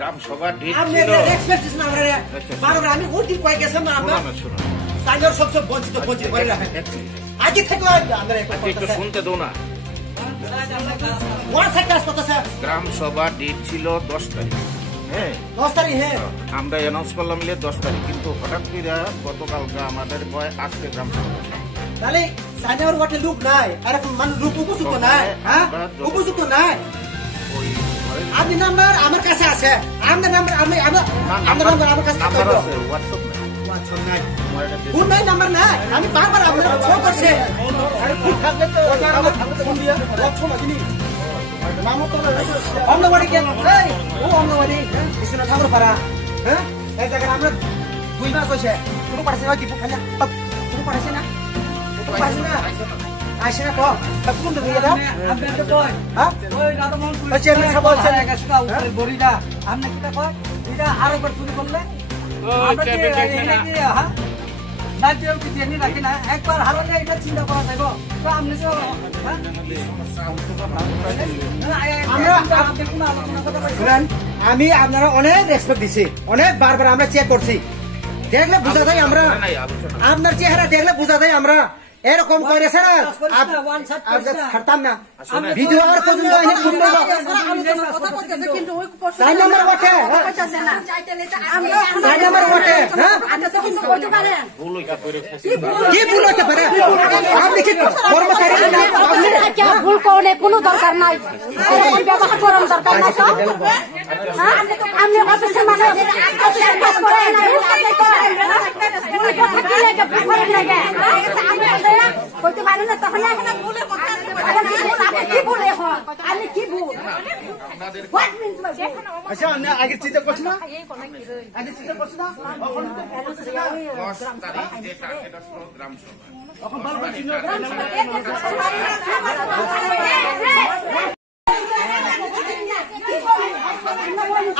গ্রাম সভা ডেট ছিল এক্সপেকটেশন আমরা বারবার আমি ওটি কয় গেছে না আমরা সাইনার সবচেয়ে বঞ্চিত করে রাখেন আগে থেকে আমরা একটু শুনতে দাও না হোয়াটসঅ্যাপ কাজ করতেছে গ্রাম সভা ডেট ছিল 10 তারিখ হ্যাঁ 10 তারিখ হ্যাঁ আমরা অ্যানাউন্স করলাম 10 তারিখ কিন্তু হঠাৎ করে গতকালকে আমাদের কয় আজকে গ্রাম সভা তাহলে সাইনার ওয়াটে লুক নাই আর মানে লুক উপযুক্ত নাই হ্যাঁ উপযুক্ত নাই আপনি নাম্বার আমার কাছে আছে আপনার নাম্বার আপনার নাম্বার আমার কাছে আছে হোয়াটসঅ্যাপ নাই ফোন নাই নাম্বার নাই আমি বারবার আপনার ফোন করছি আরে ফোন থাকলে তো ফোন দিয়া হোয়াটসঅ্যাপ লাগি নাম তো অন্যবাড়ি কেন এই ও অন্যবাড়ি কৃষ্ণ ঠাকুর পাড়া হ্যাঁ এই জায়গায় আমরা 2 মাস হইছে কোনো পারছে না কি খানা কোনো পারছে না কোনো পারছে না আইছে না তো কোন দিকে গেল আপনি তো কই হ্যাঁ ওই রাতমন পুলিশ চেয়ারম্যান সাহেব বলছেন একাশটা উপরে বড়িটা আপনি কিটা কয় এটা আরো বার শুরু করলে আপনি কি হ্যাঁ নাইতেও কি জানি রাখি না একবার হারালে এটা চিন্তা করা যাবে তো আপনি তো আমি আপনারা অনেক রেসপেক্ট দিছি অনেক বারবার আমরা চেক করছি দেখলে বোঝা যায় আমরা আপনার চেহারা দেখলে বোঝা যায় আমরা এরকম করেছে না ছাড়তাম না ভিডিও আর পর্যন্ত সাইন নাম্বার ওঠে সাইন নাম্বার ওঠে কি ভুল হতে পারে আপনি কি কর্মচারী ভুল করলে কোনো দরকার নাই ব্যবহার করার দরকার নাই তো আপনি অফিসে মানে কইতে পারেন না তখন এখন ভুলে কি ভুল আপনি কি ভুল হোয়াট মিন্স আচ্ছা আগে চিন্তা করছ না আগে চিন্তা করছ না গ্রাম সভা এখন বারবার চিন্তা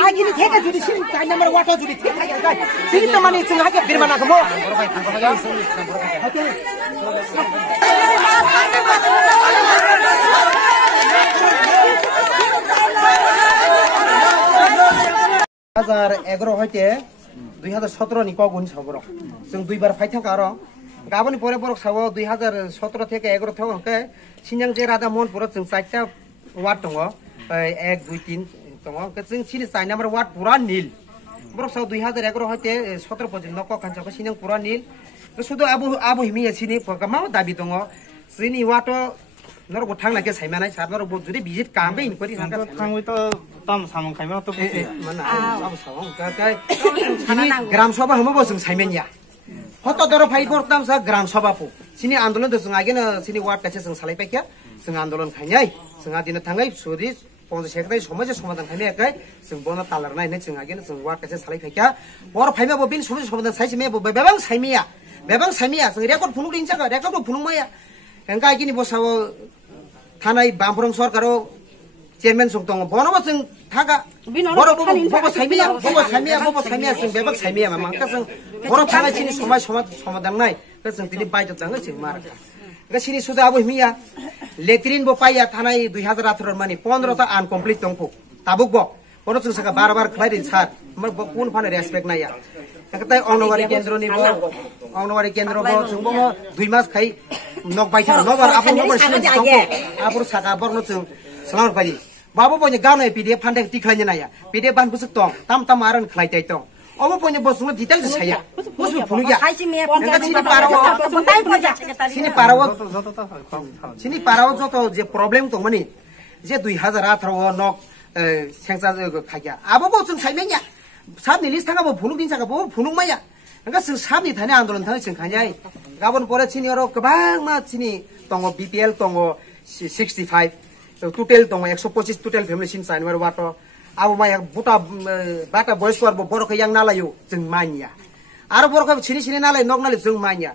আগে থেকে যদি 4 নম্বর ওয়াটা যদি ঠিক থাকে ঠিক তো মানে তুমি আগে বের বানা খাবো হাজার 11 হইতে 2017 নি কগুন সবর जों দুইবার ফাইথা কার গাবনি পরে পরে সাব 2017 থেকে 11 থেকে সিনজাং যে রাদা মনপুর जों 4টা ওয়ার্ড দङ 1 2 3 दङ जों सिनि 4 नाम्बार वार्ड पुरा नील बरक साव 2011 हते 17 पर्यन्त नक खानसाखौ सिनि पुरा नील सुदु आबु हिमिया सिनि पकामा दाबि दङ सिनि वाट नरगो थांना के साइमानाय सारनर बो जुदि भिजिट कामबे इनक्वायरि थांबै त ताम सामं खाइमा त माने आबु सावं गाय सिनि ग्राम सभा हमबो जों साइमेनिया हत दर फाइ बरताम सा ग्राम सभा पु सिनि आन्दोलन जों आगेनो सिनि वार्ड कासे जों सालायपायखा जों आन्दोलन खाइनाय जों आदिनो थाङै सुरि पंचायत सेक्रेटारि समाज समाधान खालामनायखाय जों बना तालारनायनो जों आगेनो जों वार्ड कासे सालायफायखा बर फाइमाबो बिन समाज समाधान साइसेमेबो बेबां साइमिया जों रेकर्ड फुनु दिन जागा रेकर्ड फुनु माया हेंगा आगिनि बसाव थानाय बामफरं सरकारो चेयरमैन सं दङ बनबो जों थागा बर बबो साइमिया जों बेबां साइमिया माखा जों बर थानाय सिनि समाज समाधान नाय जों दिनै बायद जाङो जों मार गसिनि सुदा आबो हिमिया लेट्रिन बो पाइया थानाय 2018 माने 15 ता अनकम्प्लीट दंफो ताबुक बो कोनो जों सका बार खलाइदिन सार हमर कोन फाने रेसपेक्ट नाया कतै अंगनवाड़ी केन्द्र नि बो अंगनवाड़ी केन्द्र बो जों बो 2 मास खाइ नक बाइथा नबार आपन नबर सिन दंफो आपुर साका बरनो जों सलार पारि बाबो बने गानो पीडीएफ फान्डे तिखलाइने नाया पीडीएफ बान बुसुक दं ताम आरन खलाइतै दं अब बने बसुनो डिटेल छाया बुसु फुनुया सिनि पाराव जत जे प्रब्लेम दं माने जे 2018 नक सेंसा खाया आबो जों साइमेनिया साबनि लिस्ट थाङाबो फुनुक दिन जागाबो फुनुक माया नगा जों साबनि थाने आन्दोलन थाङै जों खायाय गाबोन परे सिनियर गोबां मा सिनि दङ बीपीएल दङ 65 टोटल दङ 125 टोटल फेमिलि सिन साइनवर वाट अब माया बुटा बाटा बयस्क आरो बरखौ yang नालायो जों मानिया आरो बरखौ सिनि सिनि नालाय नक नालाय जों मानिया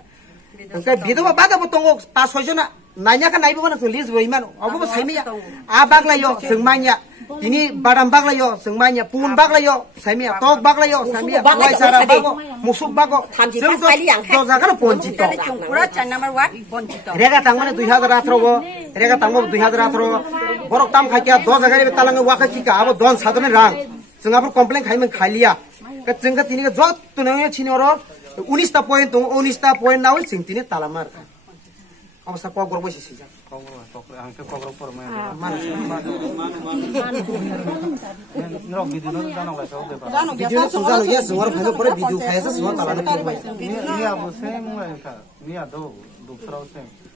ओंखाय बिदबा बादाबो दङ 5-6 जना नायनाका नायबोनो जों लिज बइमान अबो साइमिया आ बागलायो जों मानिया दिनि बादाम बागलायो जों मानिया पुन बागलायो साइमिया तक बागलायो साइमिया वाइ सारा बागो मुसुक बागो जों तो जागानो पन्जित पुरा 4 नम्बर वार्ड पन्जित रेगा तांमाने 2018 रेगा तांमो 2018 बरक ताम खाकिया 10 जागारे तालांगे वाखा किका अब दन सादने रां जोंहाबो कमप्लेन खाइमोन खालिया जोंगा तिनिगे जत तुनङे छिनरो 19 ता पॉइंट दङ 19 ता पॉइंट नाव जों तिनि तालामार अब सा कग्र बसि सिजा आंथ' कग्र फोरमाय मानस न बिदिनो जानांलाय सब भिडियो सुजानो या जोर भानो परे भिडियो खायसा जोर तालानो नि आबो से मुङा का नि आदो दुसराव से